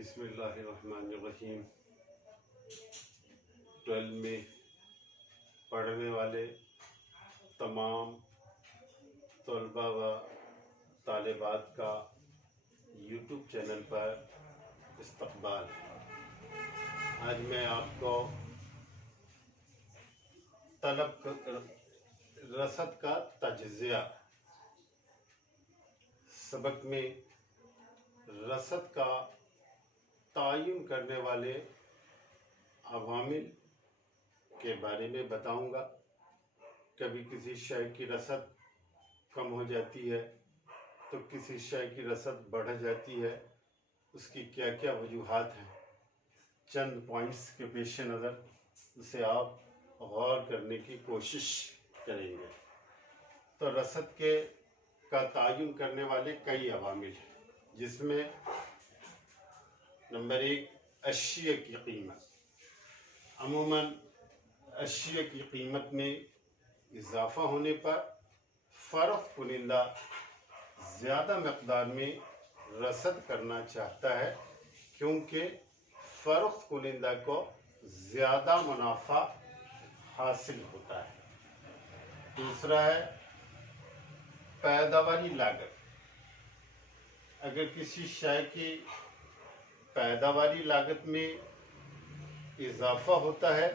بسم اللہ الرحمن الرحیم۔ 12 میں پڑھنے والے تمام طلباء و طالبات کا یوٹیوب چینل پر استقبال۔ آج میں آپ کو رصد کا تجزیہ سبق میں رصد کا تعین کرنے والے عوامل کے بارے میں بتاؤں گا۔ کبھی کسی شے کی رصد کم ہو جاتی ہے تو کسی شے کی رصد بڑھ جاتی ہے، اس کی کیا کیا وجوہات ہیں، چند پوائنٹس کے پیش نظر اسے آپ غور کرنے کی کوشش کریں گے۔ تو رصد کا تعین کرنے والے کئی عوامل ہیں، جس میں نمبر 1 اشیاء کی قیمت۔ عموماً اشیاء کی قیمت میں اضافہ ہونے پر فروخت کنندہ زیادہ مقدار میں رصد کرنا چاہتا ہے، کیونکہ فروخت کنندہ کو زیادہ منافع حاصل ہوتا ہے۔ دوسرا ہے پیداواری لاگت۔ اگر کسی شے کی پیداواری لاگت میں اضافہ ہوتا ہے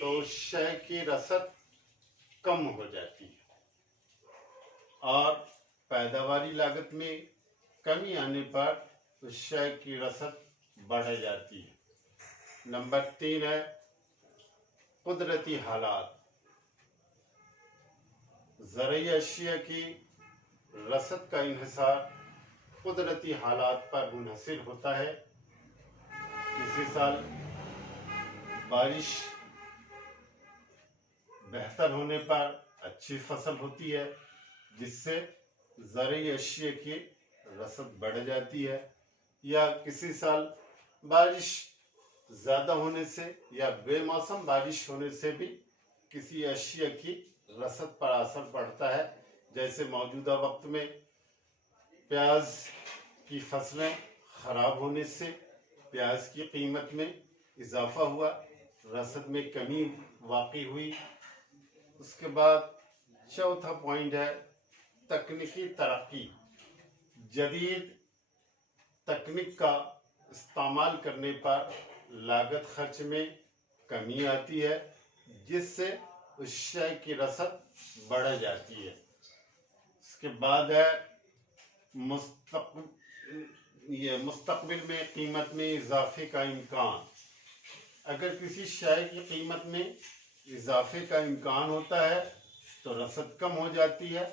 تو اس شے کی رصد کم ہو جاتی ہے، اور پیداواری لاگت میں کمی آنے پر اس شے کی رصد بڑھ جاتی ہے۔ نمبر 3 ہے قدرتی حالات۔ زرعی اشیاء کی رصد کا انحصار قدرتی حالات پر منحصر ہوتا ہے۔ کسی سال بارش بہتر ہونے پر اچھی فصل ہوتی ہے، جس سے زرعی اشیاء کی رصد بڑھ جاتی ہے، یا کسی سال بارش زیادہ ہونے سے یا بے موسم بارش ہونے سے بھی کسی اشیاء کی رصد پر اثر پڑتا ہے۔ جیسے موجودہ وقت میں پیاز کی فصلیں خراب ہونے سے پیاز کی قیمت میں اضافہ ہوا، رصد میں کمی واقع ہوئی۔ اس کے بعد چوتھا پوائنٹ ہے تکنیکی ترقی۔ جدید تکنیک کا استعمال کرنے پر لاگت خرچ میں کمی آتی ہے، جس سے اس شے کی رصد بڑھ جاتی ہے۔ اس کے بعد ہے مستقبل میں قیمت میں اضافے کا امکان۔ اگر کسی شے کی قیمت میں اضافے کا امکان ہوتا ہے تو رصد کم ہو جاتی ہے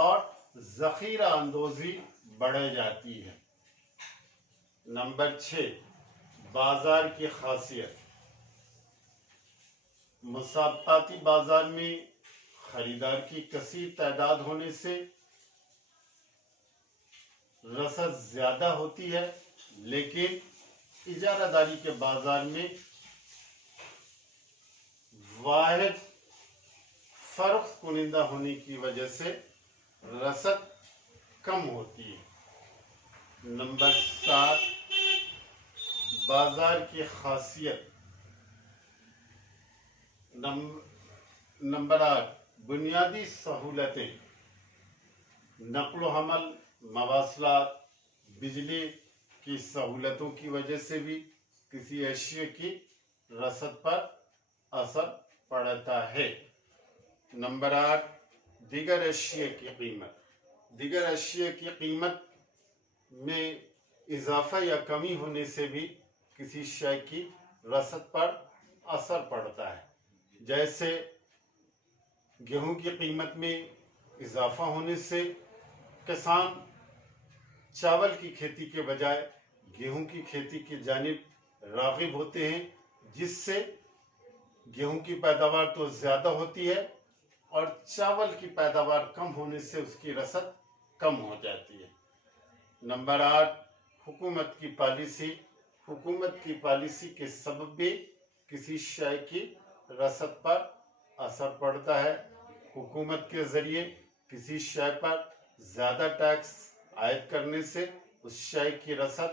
اور ذخیرہ اندوزی بڑھ جاتی ہے۔ نمبر 6 بازار کی خاصیت۔ مسابقاتی بازار میں خریدار کی کثیر تعداد ہونے سے رصد زیادہ ہوتی ہے، لیکن اجارہ داری کے بازار میں واحد فروخت کنندہ ہونے کی وجہ سے رصد کم ہوتی ہے۔ نمبر 7 بازار کی خاصیت۔ نمبر 8 بنیادی سہولتیں۔ نقل و حمل، مواصلات، بجلی کی سہولتوں کی وجہ سے بھی کسی اشیاء کی رصد پر اثر پڑتا ہے۔ نمبر 8 دیگر اشیاء کی قیمت۔ دیگر اشیاء کی قیمت میں اضافہ یا کمی ہونے سے بھی کسی شے کی رصد پر اثر پڑتا ہے۔ جیسے گیہوں کی قیمت میں اضافہ ہونے سے کسان چاول کی کھیتی کے بجائے گیہوں کی کھیتی کی جانب راغب ہوتے ہیں، جس سے گیہوں کی پیداوار تو زیادہ ہوتی ہے اور چاول کی پیداوار کم ہونے سے اس کی رصد کم ہو جاتی ہے۔ نمبر 8 حکومت کی پالیسی۔ حکومت کی پالیسی کے سبب بھی کسی شے کی رصد پر اثر پڑتا ہے۔ حکومت کے ذریعے کسی شے پر زیادہ ٹیکس عائد کرنے سے اس شے کی رصد